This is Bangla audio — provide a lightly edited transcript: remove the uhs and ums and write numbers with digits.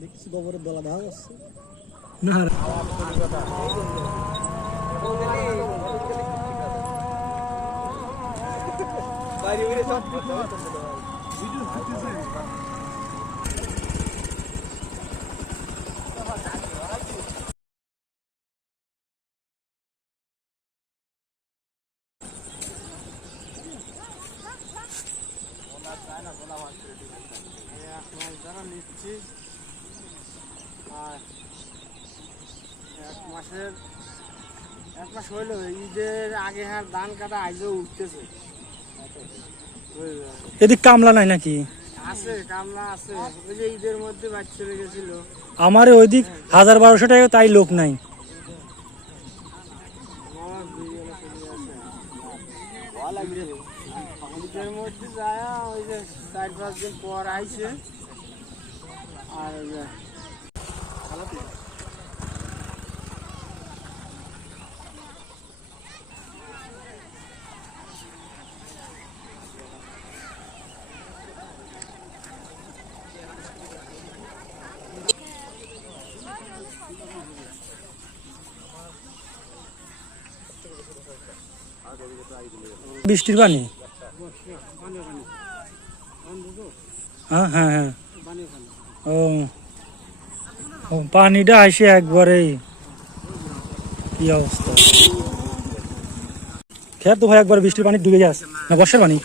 দেখছি গোবরের দলা ভাগ আছে না নিচ্ছি আর এক মাস হইলো ঈদের আগে হ্যাঁ ধান কাটা আইজও উঠতেছে। এদিক কামলা নাই নাকি? আছে কামলা আছে, ওই যে ঈদের মধ্যে বাচ্চা চলে গেছিল। আমার ওইদিক ১,০০০-১,২০০ টাকা তাই লোক নাই। ঈদের মধ্যে যায় ওই যে ৪-৫ দিন পর আইছে আর বৃষ্টির পানি? হ্যাঁ হ্যাঁ হ্যাঁ। ও পানিটা আসে একবারে কি অবস্থা। খেয়ার তো ভাই একবার বৃষ্টির পানি ডুবে গেছে না বর্ষার পানি?